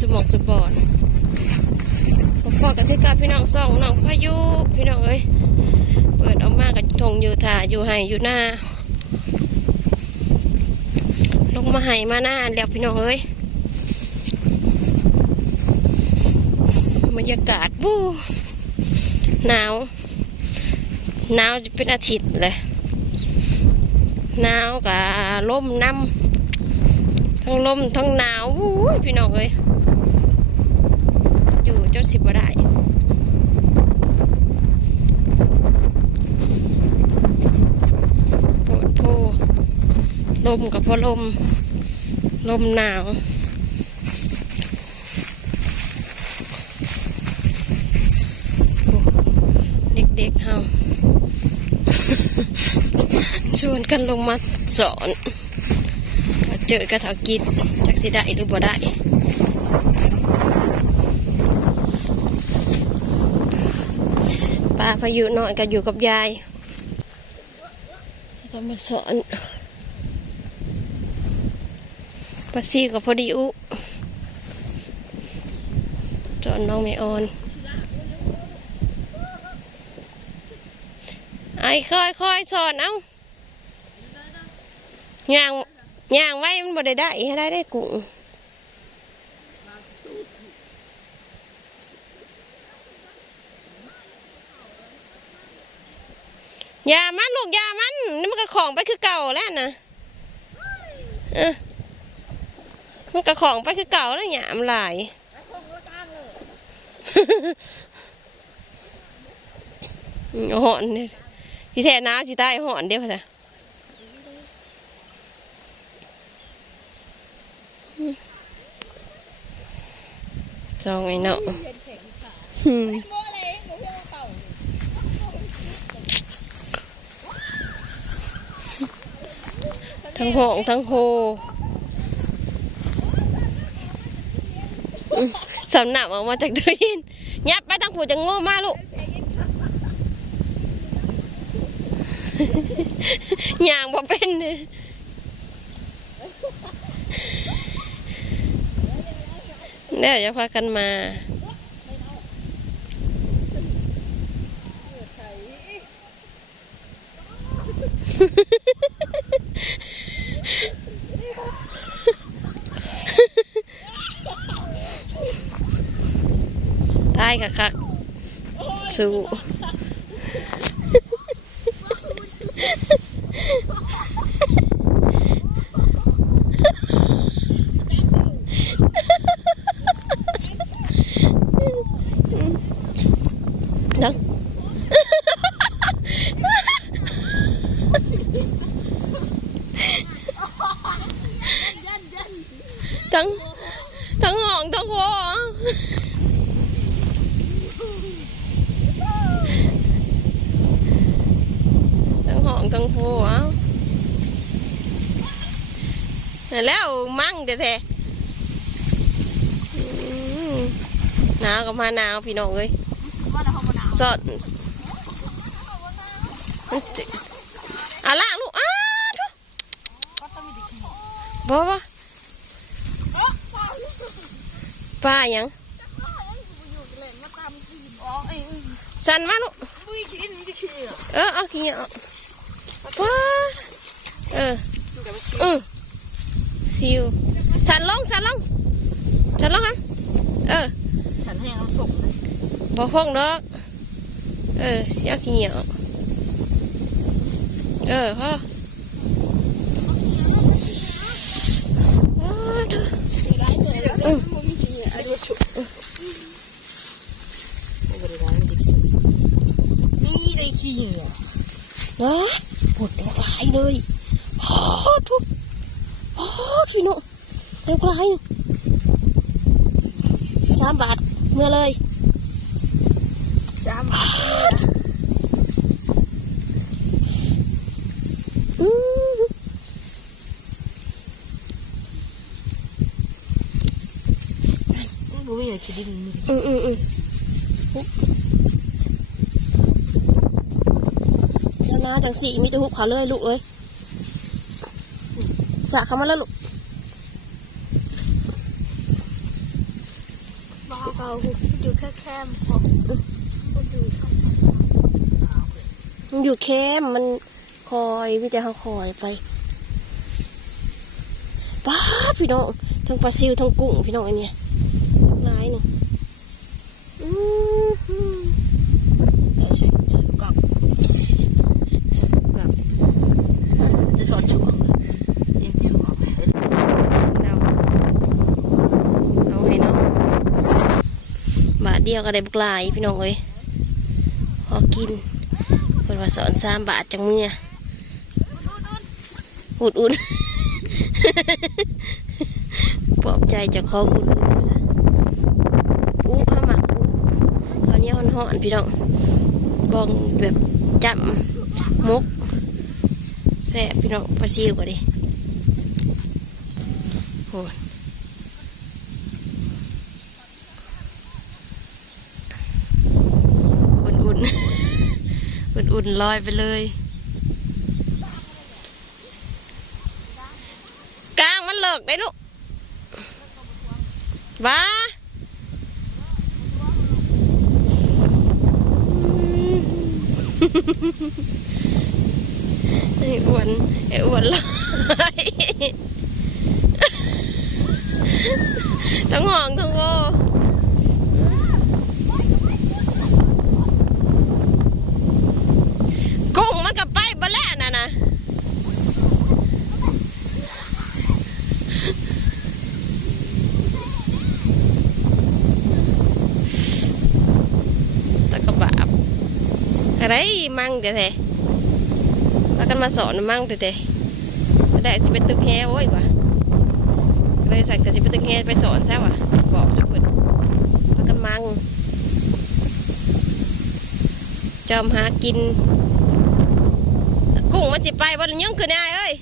สมองสมบอนพอกันที่กับพี่น้องสองน้องพายุพี่น้องเอ้ยเปิดออกมากับทงอยู่ถ่าอยู่ไห้อยู่หน้า ลงมาไห้มาหน้าแล้วพี่น้องเอ้ยบรรยากาศบู้หนาวหนาวจะเป็นอาทิตย์เลยหนาวกับลมน้ำทั้งลมทั้งหนาวพี่น้องเอ้ย อยู่จนสิบว่าได้ปวดโพลมกับพอลม ลมหนาวเด็กๆเฮาชวนกันลงมาสอนเจอกระถากิจจักสิได้หรือบ่ได้ ป้าพายุหน่อยก็อยู่กับยายก็มาสอนปาซี่กับพอดีอุสอนน้องไม่ออนไอ้ค่อยค่อยสอนเอาย่างย่างไว้มันบ่ได้ได้ให้ได้ได้กุ้ง อย่ามันลูกอย่ามันนี่มันก็ของไปคือเก่าแล้วนะเออมันก็ของไปคือเก่าแล้วหยามหลายอืมหอนเนี่ยพี่แท้น้าสิใต้หอนเดียวค่ะจองไอ้เนาะอืม ทั้งหองทั้งโฮอืมสำนักออกมาจากตัวยินยับไปทั้งผูจะโง่มาลูกอย่างบ่เป็นเลยเดี๋ยวจะพากันมาตา ยค่ะคักสู้ดังทั้งห้องทั้งหัวทั้งห้องทั้งหัว แล้วมั่งแต่แท้ๆอืมหนาวกับมาหนาวพี่น้องเอ้ยสดมันจิอะล่างลูกอ้าทุบ่บ่ป้าหยังสันมาลูกเออเอาขี้เหยาป้าเออเออ ซิวสันลงสันลงสันลงฮะเออฉันให้น้ำตกนะบ่ห้องดอกเออเสียขี้เหนียวเออพ่ออ้าวเด้ออืมอายุชุไม่บริการไม่ได้ขี้นี่ได้ขี้เนี่ยนะหมดดอกหลายเลยโอ้ทุก โอ้ขี้หนูเต็มกลายสามบาทเมื่อเลยจามอืมรู้ไม่อยากจะดิ้นนี่อืมอืมอืมแล้วนะจังสีมีแตัวหุบเขาเลยลูกเอ้ย สะเขามาแล้วลูกเขาอยู่แค่แคมป์ของคนอยู่ช่องมันอยู่แคมป์มันคอยวิแต่เขาคอยไปป้าดพี่น้องทั้งปลาซิวทั้งกุ้งพี่น้องอันเนี้ยหลายนี่อื้อหือเราใช้ใช้กล่องจะถอดช่วงยังช่วง แล้วเอาให้เนาะบาท เดียวก็ได้บุกลายพี่น้องเอ้ยพอกินเพิ่นว่าสอนสามบาทจังเมื่ออุดอุ่นปลอบใจจะของอุดอุ่นอู้ผ้าหมักอู้ข้าวเหนียวห่อนพี่น้องบองแบบจำมกแซ่บพี่น้องปลาซิวก็ดิโหดอุ่นๆ อุ่นๆลอยไปเลยกลางมันเลิกได้ลูกว้าไอ้อ้วนไอ้อ้วนลอยทั้งห้องทั้งโวกุ้งมันก็ไปบ่แล้วน่ะนะ แล้วก็บาปอะ ไรมั่งเดี๋ยวเทแล้วกันมาสอนมั่งเดี๋ยวเทก็ได้สิเป็นตึกแฮโอ้ยวะเลยสั่งก็สิเป็นตึกแฮไปสอนซะวะบอกสุดคนแล้วกันมั่งจอมหากิน กุ้งมันสิไปบนยังคือได้เอ้ย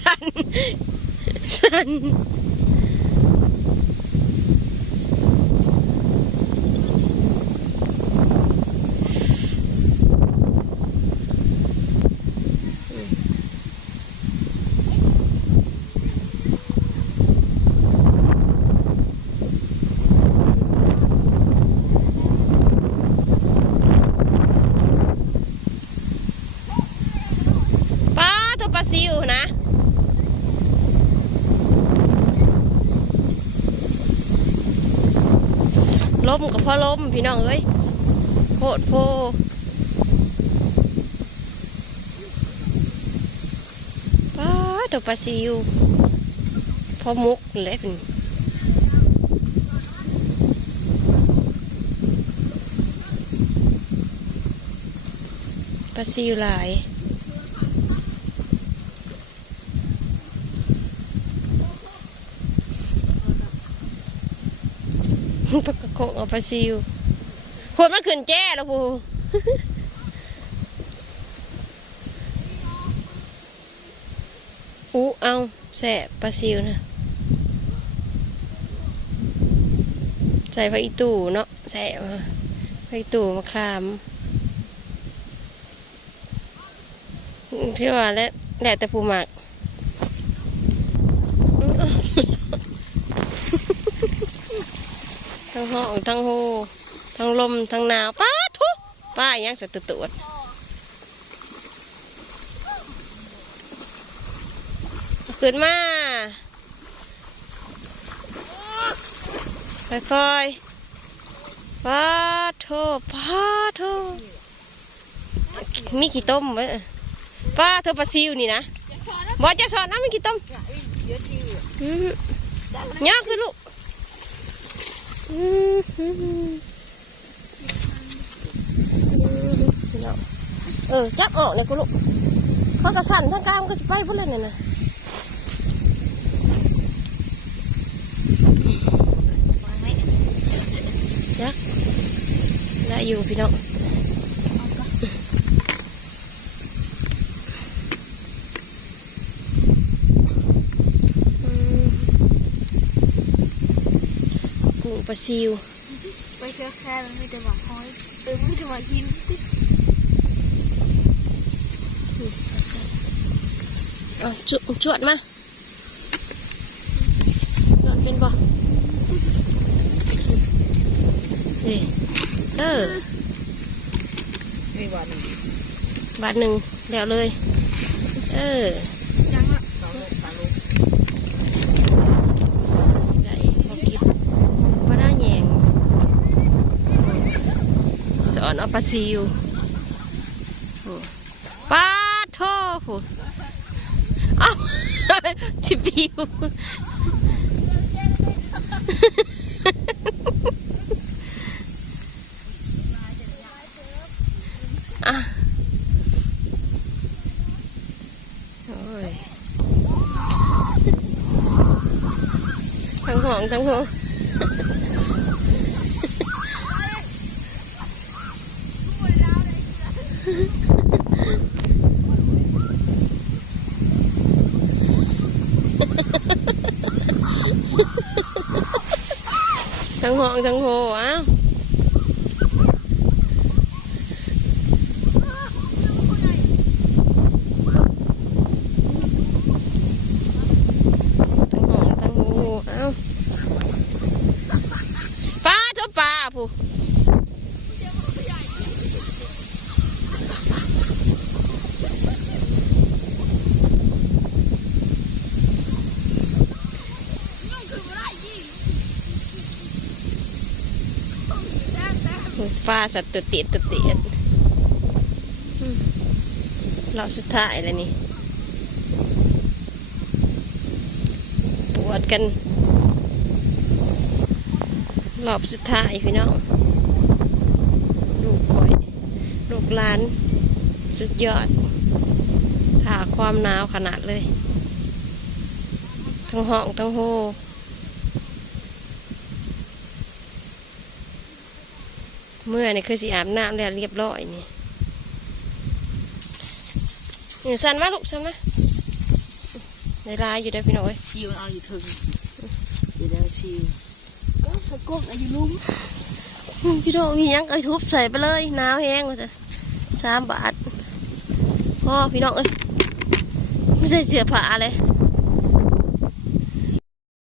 สันสัน ป้าตัวปลาซิวนะ ล้มกับพ่อล้มพี่น้องเอ้ยโพดโพป้าตัวปลาซิวพ่อมุกนี่แหละเป็นปลาซิวหลาย ปลากระโขงเอาปลาซิวพวดมันขึ้นแจ้แล้วพูอู้เอาแสบปลาซิวนะใส่ผักอีตู่เนาะแสบอะอีตู่มะขามที่ว่าแล้วแล้วแต่ผู้หมัก อื้อเอา ทั้งห้องทั้งโฮทั้งลมทั้งหนาวป้าทุป้ายังสะตุตวดขึ้นมาค่อยๆป้าโทป้าโทมีกี่ต้มวะป้าเธอปลาซิวนี่นะบอกจะสอนนะมีกี่ต้มเยอะที่อืมยากคือลูกอืมอืมอืม เออ จับออกเนี่ยกูลูกเขากระสั่นทั้งกลางมันก็จะไปพุ่นเลยเนี่ยนะจักได้อยู่พี่น้องอืมกุ้ง ปลาซิวไปแค่แค่มันไม่ได้มาห้อยเออไม่ได้มากินเอาจุจวดมาเป็นบ่นี่เออนี่วันบาทหนึ่งแล้วเลย เออ ยังละสองลูกสามลูก ได้พอกินว่าน่าแยงส อนอาปซิวโอ้ปาโทโหเอ้าชิปิวอะโอ้ยทั้งห้องทั้งห้อง ทั้งห้องทั้งโหอ้าวทั้งหงทั้งโหอ้าวปลาเท่าปลาผู้ ปลาสัตว์ตัวเตียดตัวเตียดอืมรอบสุดท้ายแล้วนี่ ปวดกัน รอบสุดท้ายพี่น้อง ลูกคอย ลูกหลาน สุดยอดถ่าความหนาวขนาดเลย ทั้งห้องทั้งโฮ เมื่อนี่คือสีอาบน้ำแล้วเรียบร้อยนี่นี่สันมาลูกสันมาในลายอยู่ได้อพี่น้องเอ้ยชิวเอาอยู่ถึงเดี๋ยวเดี๋ยวชิวก็สะกบอายุลุงอืมพี่โดมีหยังก็ทุบใส่ไปเลยหนาวแห้งว่าจะสามบาทพ่อพี่น้องเอ้ยไม่ใช่เสื้อผ้าเลย